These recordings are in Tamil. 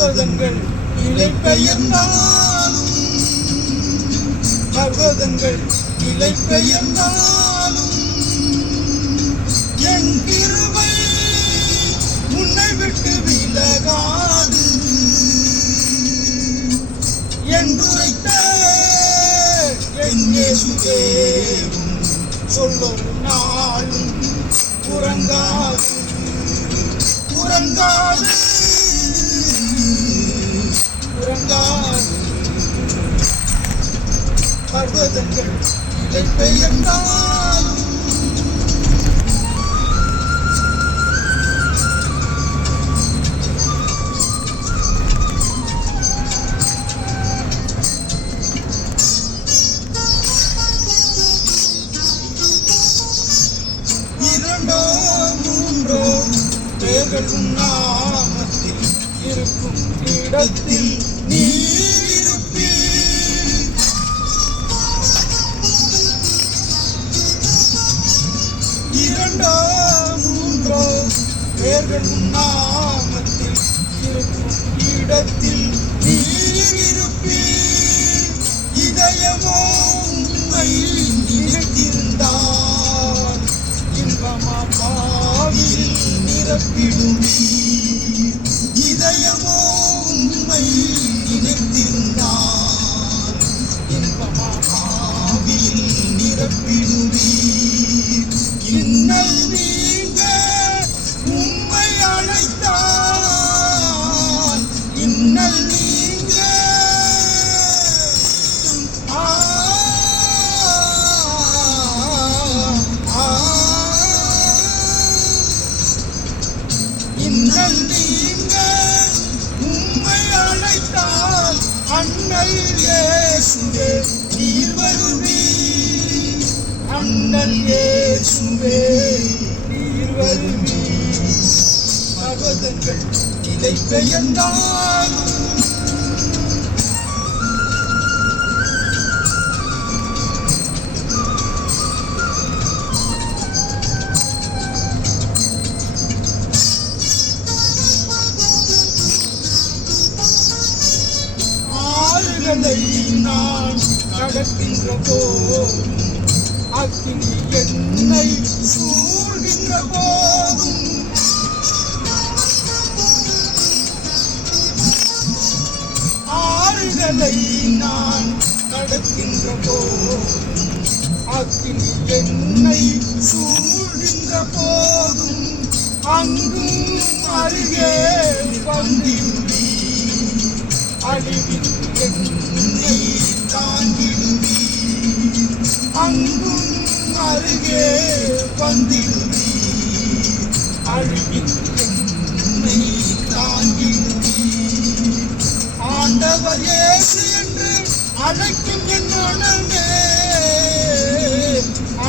பர்வதங்கள் இலை பெயர்ந்தாலும், பர்வதங்கள் இலை பெயர்ந்தாலும் என் கிருபை உன்னை விட்டு விலகாது என்றுரைத்த என் இயேசுவே சொல்லும் நாளும் உறங்காது உறங்காது உறங்காது. பர்வதங்கள் இலை பெயர்ந்தாலும் இரண்டோ மூன்றோ பேர்கள் நாமத்தில் இருக்கும் இடத்தில் நீ இருப்பீர். இரண்டோ மூன்றோ பேர்கள் நாமத்தில் இருக்கும் இடத்தில் நீ இருப்பீர். இதயமோ உண்மை நினைத்திருந்தால் இன்பமாவில் நிரப்பிடுமே. இதயமோ உண்மை நினைத்திருந்தால் இன்பமாவில் நிரப்பிடுமே. இன்னல் நீங்க உம்மை அழைத்தால், இன்னல் நீங்க இன்னல் நீங்க உம்மை அழைத்தால் அண்ணல் இயேசுவே நீர் வருவீர். அண்ணல் இயேசுவே நீர் வருவீர். பர்வதங்கள் இலை பெயர்ந்தாலும் நான் கடக்கின்ற போதும், அக்கினி என்னை சூழ்கின்ற போதும், ஆறுகளை நான் கடக்கின்ற போதும், அக்கினி என்னை சூழ்கின்ற போதும், அங்கும் அருகே வந்திருந்தீ. அழிவில் என்னை தாங்கிடுவீர். அங்கும் அருகே வந்திடுவீர். அழிவில் என்னை தாங்கிடுவீர். ஆண்டவர் இயேசு என்று அழைக்கும் என் மனமே,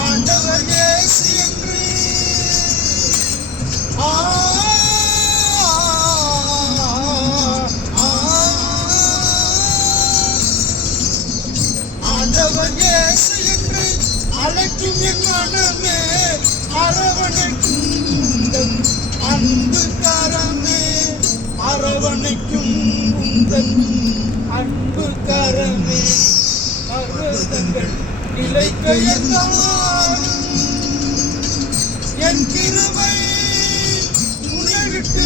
ஆண்டவர் இயேசு என்று ஆண்டவர் இயேசு என்று அழைக்கும் என் மனமே, அரவணைக்கும் உந்தன் அன்பு கரமே, அரவணைக்கும் உந்தன் அன்பு கரமே. பர்வதங்கள் இலை பெயர்ந்தாலும் என் கிருபை உன்னை விட்டு